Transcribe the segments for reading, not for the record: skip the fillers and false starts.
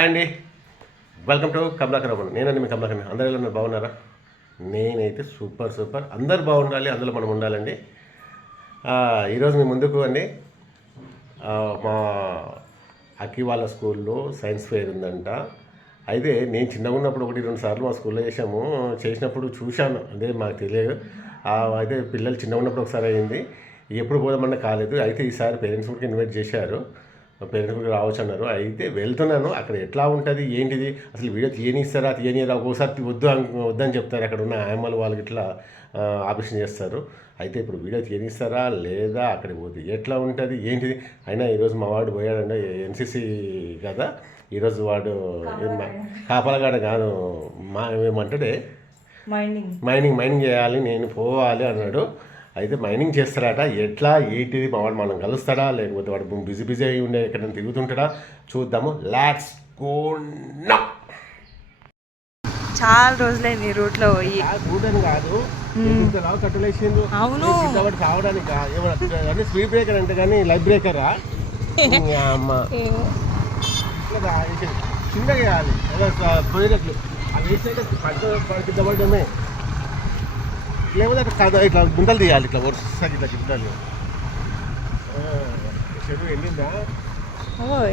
Hi అండి, welcome to Kamalakar అవ్వండి. నేనండి మీ కమలాకర్. అందరూ ఎలా ఉన్నారు? బాగున్నారా? నేనైతే సూపర్. అందరు బాగుండాలి, అందులో మనం ఉండాలండి. ఈరోజు మీ ముందుకు అండి మా అక్కి వాళ్ళ స్కూల్లో సైన్స్ ఫెయిర్ ఉందంట. అయితే నేను చిన్నగా ఉన్నప్పుడు 1-2 సార్లు మా స్కూల్లో చేసినప్పుడు చూశాను, అంటే మాకు తెలియదు. అయితే పిల్లలు చిన్నగా ఉన్నప్పుడు ఒకసారి అయింది, ఎప్పుడు పోదామన్నా కాలేదు. అయితే ఈసారి పేరెంట్స్ కూడా ఇన్వైట్ చేశారు, పేరెంట్స్ కూడా రావచ్చు అన్నారు. అయితే వెళ్తున్నాను. అక్కడ ఎట్లా ఉంటుంది ఏంటిది, అసలు వీడియో తీయనిస్తారా తీయనిరా, ఒక్కోసారి వద్దని చెప్తారు. అక్కడ ఉన్న ఆయమ్మలు వాళ్ళకి ఇట్లా ఆపరేషన్ చేస్తారు. అయితే ఇప్పుడు వీడియో తీయనిస్తారా లేదా, అక్కడికి పోతే ఎట్లా ఉంటుంది ఏంటిది. అయినా ఈరోజు మా వాడు పోయాడండి, ఎన్సీసీ కదా ఈరోజు. వాడు కాపలగాడ కాదు, ఏమంటాడే మైనింగ్ చేయాలి, నేను పోవాలి అన్నాడు. అయితే మైనింగ్ చేస్తారట. ఎట్లా ఏంటిది, మా వాడు మనం కలుస్తాడా లేకపోతే వాడు బిజీ అయి ఉండే ఎక్కడైనా తిరుగుతుంటాడా చూద్దాము. Let's go now. చాలా రోజులైంది ఈ రూట్లో పోయి. రూట్ అని కాదు, కట్టులేసిండు. అవును, కావడానికి ఏమన్నా స్పీడ్ బ్రేకర్ అంటే కానీ లైఫ్ బ్రేకరా అమ్మ. ఇట్లా చిన్నగా వేయాలి పోయినట్లు. అది వేసినట్టు కింద పడమే, లేకపోతే అట్లా ఇట్లా గుంటలు తీయాలి, ఇట్లా వరుసగా ఇట్లా గుంటలు. చెరువు ఎండిందా?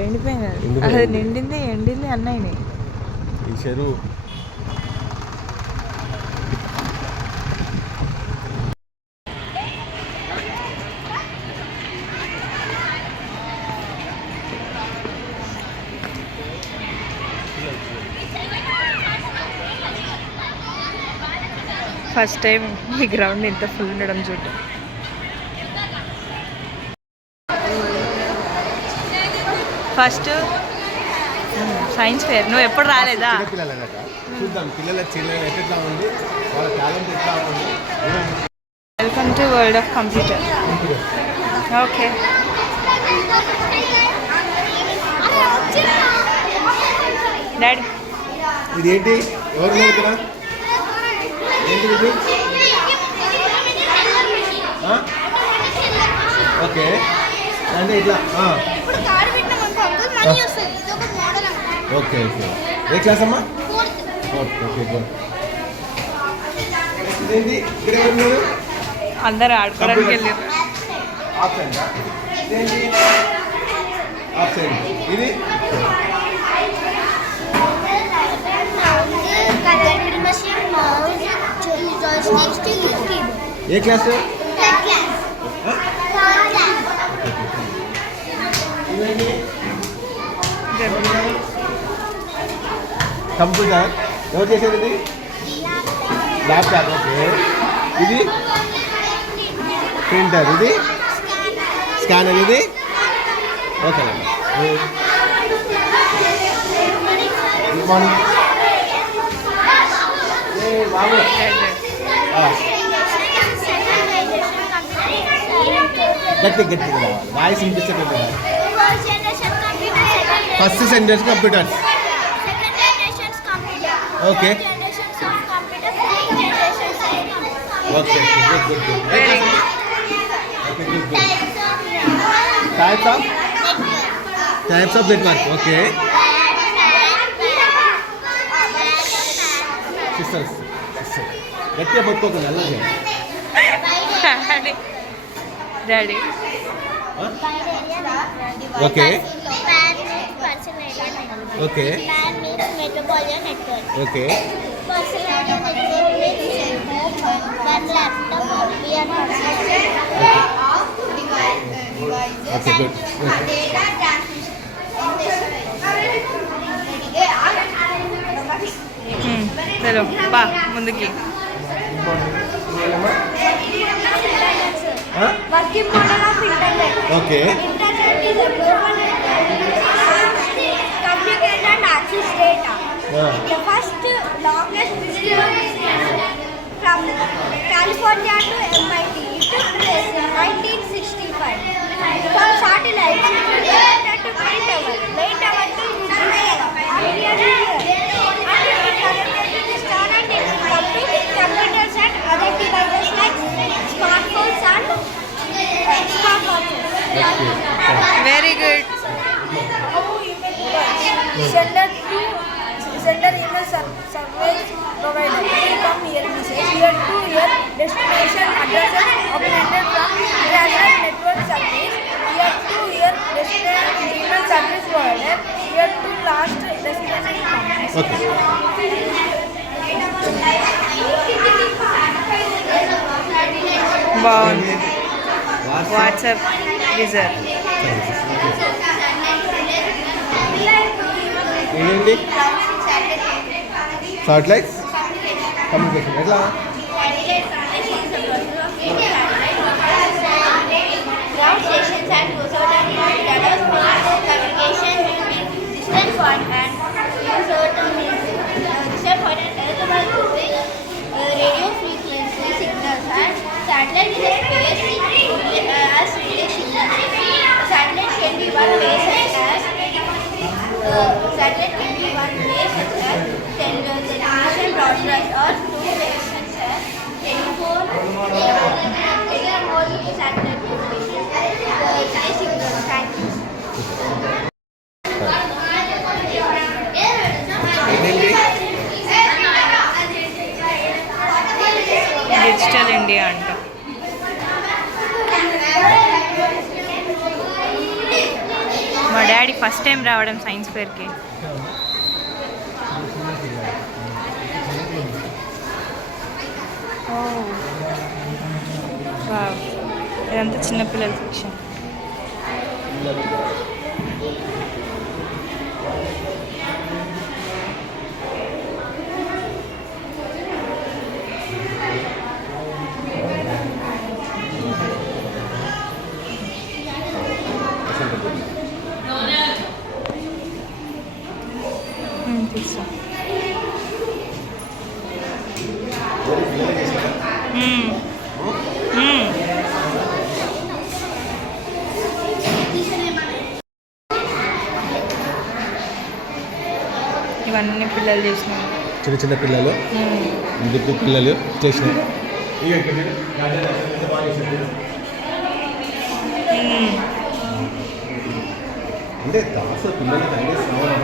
ఎండిపోయింది, అది ఎండింది అన్నయ్యని ఈ చెరువు. ఫస్ట్ టైం ఈ గ్రౌండ్ ఇంత ఫుల్ ఉండడం చూద్దాం. ఫస్ట్ సైన్స్ ఫేర్, నువ్వు ఎప్పుడు రాలేదా? చూద్దాం పిల్లల ఎట్లా ఉంది, వాళ్ళ టాలెంట్ ఎట్లా ఉంది. Welcome to world of computer. Okay, daddy ఇదేంటి, ఎవరు లేదు ఇక్కడ? ఏంటి ఇది? ఓకే, అంటే ఇట్లా ఓకే. ఏ క్లాస్ అమ్మా? 4th. Okay, good. ఇదేంటి ఇక్కడ ఎవరు? అందరూ ఆడుకోవడానికి వెళ్ళారు. ఇది ఏ క్లాస్? కంప్యూటర్ ఎవరు చేసేది? ఇది ల్యాప్టాప్. ఓకే, ఇది ప్రింటర్, ఇది స్కానర్, ఇది ఓకే. గుడ్ మార్నింగ్ బాబు. గట్టిగా రావాలి, వాయిస్ వినిపిస్తే. First generation computers. Okay okay, good. Types of network. Okay, sisters గట్టిగా పట్టుకోకుండా అలాగే. Daddy okay okay okay okay, good. చలో బా ముందుకి. Okay, the first longest distance from California to MIT. It took place in 1965. From satellite to main tower to Himalaya. And it connected to the star and it completed computers and other devices like smartphones and smartwatches. Very good. Gender SMS service provider. Come here message. Here to here destination addresses obtained from internet network service. Here to here destination email service provider. Here to last destination comments. Okay. బాగుంది. WhatsApp reserve. ఏంటి satellites communication ఎట్లా Ground stations and certain developers communication between distant point and certain distant point and radio frequency signals and satellite is a space as relay signals. Satellite can be one way such as television broadcast or two ways such as telephone, satellite relay signals. Thank you. Digital India అంట. మా daddy first time రావడం science ఫేర్కి. ఇదంతా చిన్నపిల్లల section. తీసా. ఇవన్నీ పిల్లలు చేసినాయి. చిన్న చిన్న పిల్లలు ముద్దు పిల్లలు చేసినాయి. అంటే దాస పిల్లలకి అన్నీ శ్రవణం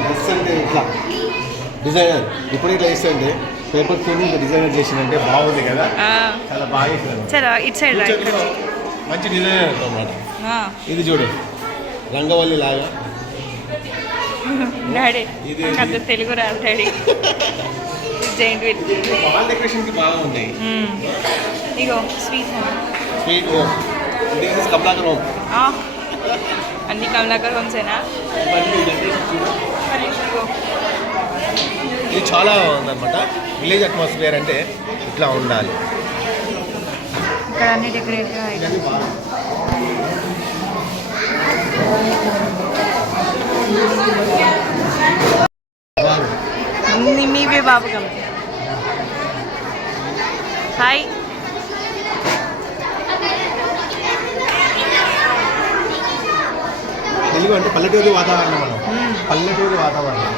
డ్రెస్ అంటే ఇట్లా డిజైనర్ ఇప్పుడు ఇట్లా వేస్తుంటే పేపర్ తోని డిజైనర్ చేసిందంటే బాగుంది కదా, చాలా బాగా చేశారు. సరే ఇటు సైడ్ రా. మంచి డిజైనర్ అన్నమాట. ఇది చూడు రంగవల్లి లాగా. డాడీ అంత తెలుగు రాదు డాడీ. జైంట్ విత్ బాల్ డెకరేషన్కి బాగా ఉన్నాయి. ఇగో sweet sweet home, Kamalakar home. అన్ని కమలాకర్ హోమ్సేనా? ఇది చాలా ఉందన్నమాట. విలేజ్ అట్మాస్ఫియర్ అంటే ఇట్లా ఉండాలి. ఇక్కడ అన్ని డెకరేట్గా మీవే బాబు గమ్. హాయ్. తెలుగు అంటే పల్లెటూరు వాతావరణం. మనం పల్లెటూరు వాతావరణం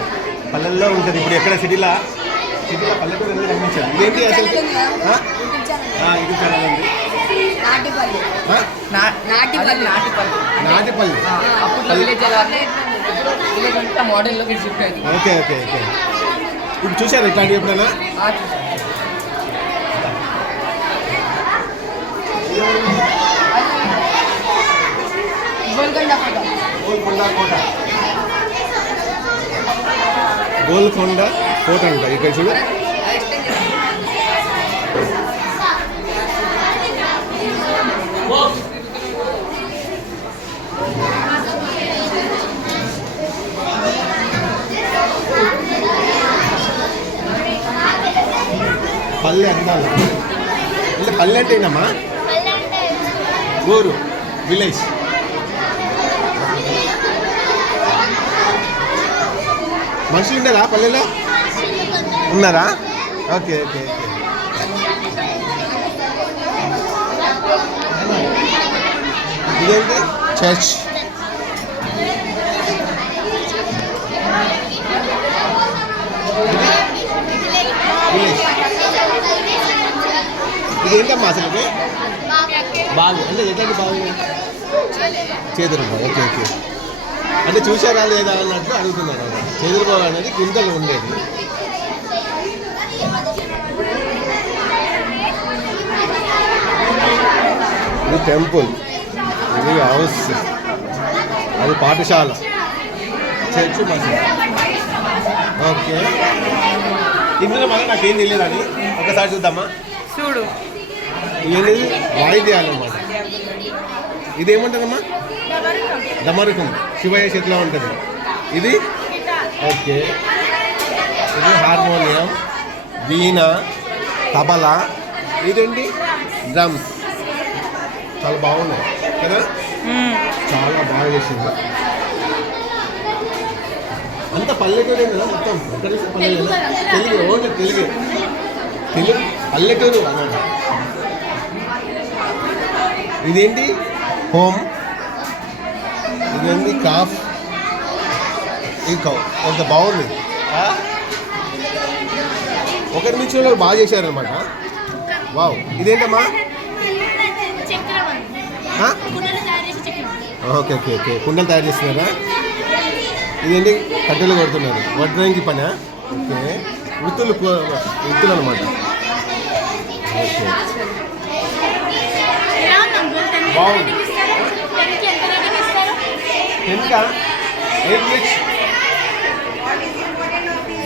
పల్లెల్లో ఉంటుంది. ఇప్పుడు ఎక్కడ సిటీలో పల్లెటూరు అనేది కనిపించదు. ఇదేంటి అసలు? ఇది ఛానల్ అండి. నాటిపల్లి మోడల్లోకి షిఫ్ట్ అయింది. Okay okay okay. ఇప్పుడు చూసారు ఇట్లాంటివి ఎప్పుడైనా? గోల్కొండ కోట అంట. ఇక్కడ చూడు పల్లె అందాలు. అంటే పల్లె అంటే ఏంటమ్మా? ఊరు, విలేజ్. మనుషులు ఉన్నారా పల్లెలో? ఉన్నారా? Okay okay okay. ఇదేంటి? చర్చ్. విలేజ్. ఇదేంటమ్మా అసలు? బాగు అంటే ఎట్లాంటి బాగు? చేతులు బాగు. Okay okay. అంటే చూసారా లేదా అన్నట్లు అడుగుతున్నాను. చెదురుబాబు అనేది గుంతలు ఉండేది. ఇది టెంపుల్, ఇది హౌస్, అది పాఠశాల, చర్చ్ మసీద్. ఓకే, ఇందులో మళ్ళీ నాకేం తెలియదని ఒకసారి చూద్దామా? చూడు. ఏంటిది? వాయిద్యాలు అన్నమాట. ఇదేమంటారమ్మా? డమరుకం, శివయ్య చేతిలో ఉంటుంది. ఇది ఓకే, ఇది హార్మోనియం, వీణ, తబలా, ఇదేంటి? డ్రమ్స్. చాలా బాగున్నాయి కదా, చాలా బాగా చేసింది. అంత పల్లెటూరే కదా మొత్తం. ఎక్కడ పల్లెటూరు, తెలుగు, ఓన్లీ తెలుగు, తెలుగు పల్లెటూరు అన్నమాట. ఇదేంటి? హోమ్. ఇదేంటి? కాఫ్. ఇది కొంత బాగుంది. ఒకరి నుంచి వాళ్ళు బాగా చేశారనమాట. వావ్, ఇదేంటమ్మా? ఓకే ఓకే ఓకే, కుండలు తయారు చేస్తున్నారా? ఇదేంటి? కట్టెలు కొడుతున్నారు. వడ్రంగి పనా? ఓకే, వృత్తులు అనమాట. ఓకే, బాగుంది. ఎంత? 8 minutes.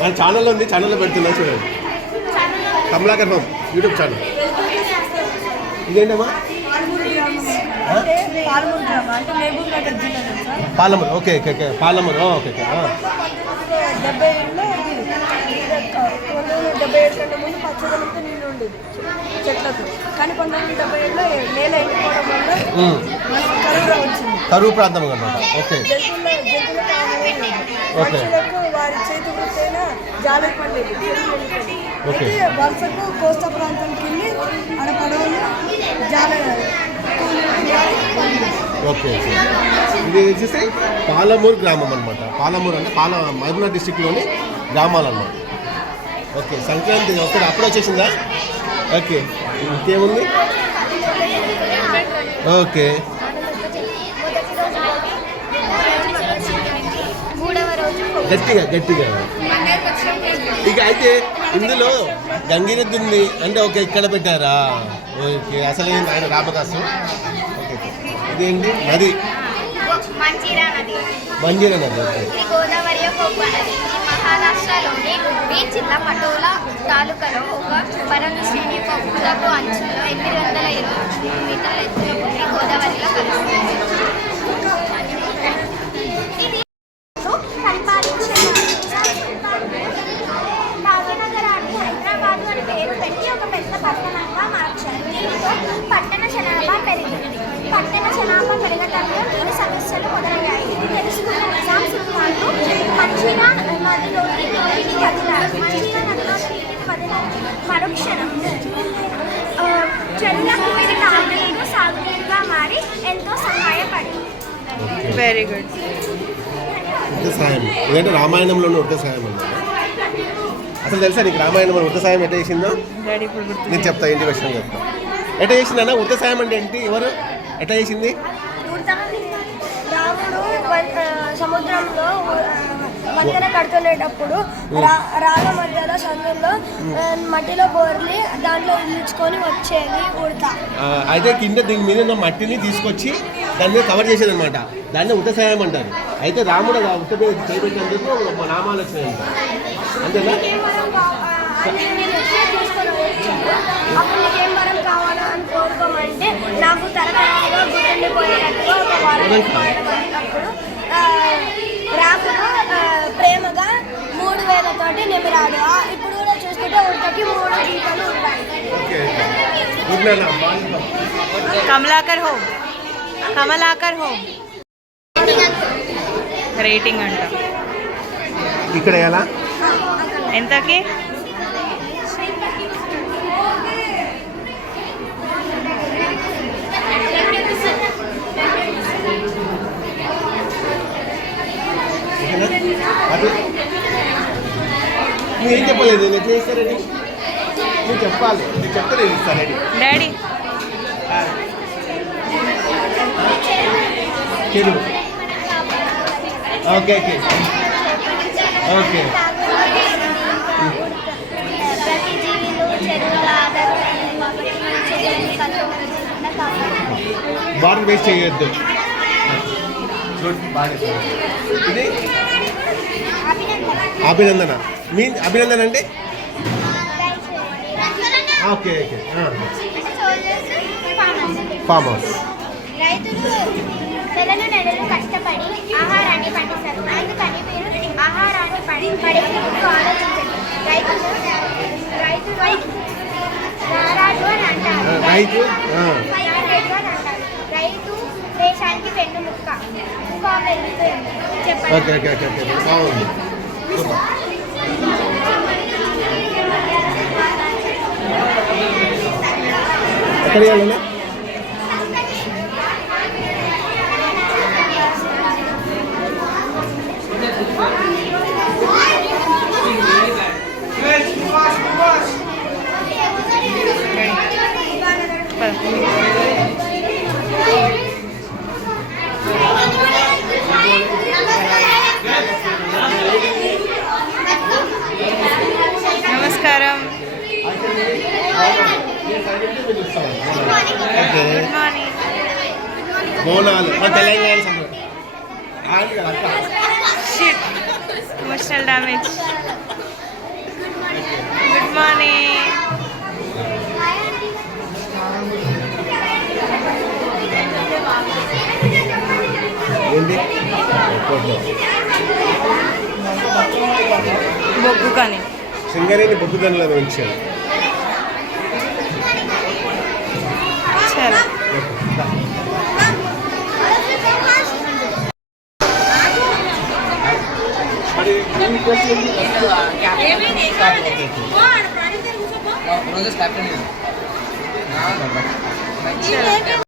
మన ఛానల్లో ఉంది, ఛానల్లో పెడుతున్నా చూడండి. Kamalakar home YouTube channel. ఇదేంటమ్మా? Palamuru. Okay okay okay, Palamuru. Okay okay. 77 కంటే ముందు పచ్చదనంతో నీళ్ళు ఉండేది చెట్లతో. కానీ 1977లో నేల ఎండిపోవడం వల్ల కరువు వచ్చింది. కరువు ప్రాంతం అన్నమాట. ఓకే, మనుషులకు వారి చేతి వృత్తైన జాలరి పండేది. ఓకే, వలసకు కోస్తా ప్రాంతానికి వెళ్ళి ఆడ పడవలు ఓకే. ఇది వచ్చేసి పాలమూరు గ్రామం అనమాట. పాలమూరు అంటే మహబూబ్నగర్ డిస్టిక్లోని గ్రామాలు అన్నమాట. ఓకే, సంక్రాంతి అప్పుడు వచ్చేసిందా? ఓకే, ఇంకేముంది? ఓకే, గట్టిగా గట్టిగా. ఇక అయితే ఇందులో గంగిరెద్దు ఉంది అంటే ఓకే, ఇక్కడ పెట్టారా? ఓకే, అసలు ఆయన రామదాసు. ఓకే, ఇదేంటి? నది మంజీరా నది. ఓకే, గోదావరి నది మహారాష్ట్రలోని బీచ్ జిల్లా పటోలా తాలూకాలో ఒక పర్వత శ్రేణి యొక్క ఉత్తరపు అంచుల్లో 820 మీటర్ల ఎత్తులో పుట్టి గోదావరిలో కలుస్తుంది. భాగ్యనగరాన్ని హైదరాబాద్ అని పేరు పెట్టి ఒక పెద్ద పట్టణంగా మార్చారు. దీంతో పట్టణ జనాభా పెరిగింది. పట్టణ జనాభా పెరగడంతో నీటి సమస్యలు మొదలయ్యాయి. ఇది తెలుసుకున్న నిజాం సుల్తాన్లు మంజీరా నదిలోని నీటిని వదిలారు. మంజీరా నదిలోని నీటిని వదిలిన మరుక్షణం చెరువులకు ఇది తాగునీరు, సాగునీరుగా మారి ఎంతో సహాయపడింది. Very good. ఉత్త సాయం ఇదంటే రామాయణంలోనే ఉత్త సాయం అన్నమాట. అసలు తెలుసా నీకు రామాయణంలో ఉత్త సాయం ఎట్లా చేసిందో? నేను చెప్తా, ఇంటి విషయం చెప్తా. ఎట్లా చేసిందన్నా ఉత్త సాయం అంటే ఏంటి? ఎవరు ఎట్లా చేసింది? రాముడు సముద్రంలో వంతెన కడుతునేటప్పుడు రాళ్ళ మధ్యలో సందుల్లో మట్టిలో బోర్లి దాంట్లో ఇల్లుచుకొని వచ్చేది ఉడత. అయితే కింద దీని మీద ఉన్న మట్టిని తీసుకొచ్చి దాని మీద కవర్ చేసేది అనమాట. దాన్ని ఉత్త సాయం అంటారు. అయితే రాముడు ఉత్త మీద చేపెట్టేందుకు నామాలు వచ్చినాయి అంతేనా? అప్పుడు నీకేం వరం కావాలా అని కోరుకోమంటే నాకు తరతరాలుగా గుర్తుండిపోయేటట్టుగా ఒక వరం అప్పుడు రాముడు ప్రేమగా 3 వేలతోటి నిమిరాడు. ఇప్పుడు కూడా చూసుకుంటే ఉడతకి 3 గీతలు ఉంటాయి. Kamalakar home, Kamalakar home rating అంట. ఇక్కడ ఎలా ఎంతకి? నువ్వేం చెప్పలేదు, నేను ఎట్లా చేస్తారండి? నువ్వు చెప్పాలి, నేను చెప్తే నేను ఇస్తానండి. డాడీ చెరువు ఓకే ఓకే ఓకే. ప్రతి జీవిలు చెరువుల ఆధారపడి కాబట్టి మన చెరువుని కలుపుకుండా కాపాడాలి. వాటర్ వేస్ట్ చేయొద్దు. గుడ్, బాగా చెప్పారు. ఇది అభినందన. మీ అభినందన అంటే ఓకే ఓకే. Farm house. రైతులు నెలలు నెలలు కష్టపడి ఆహారాన్ని పండిస్తారు. అందుకని మీరు ఆహారాన్ని పండించేందుకు ఆలోచించండి. రైతులు రారాజు అని అంటారు. రైతు రారాజు అని అంటారు. రైతు దేశానికి పెన్ను ముక్క. ఇంకో చెప్పండి. Okay okay okay okay. బాగుంది. ఎక్కడ వెళ్ళాలి? నమస్కారం. Okay. Good morning. Bonalu Telangana సంబంధం. Shit, emotional damage. Good morning. ఏంటి బొగ్గు కానీ సింగరేణి బొగ్గు గనుల ఉంచారు. చాలా రోజెస్ క్యాప్టెన్ చాలా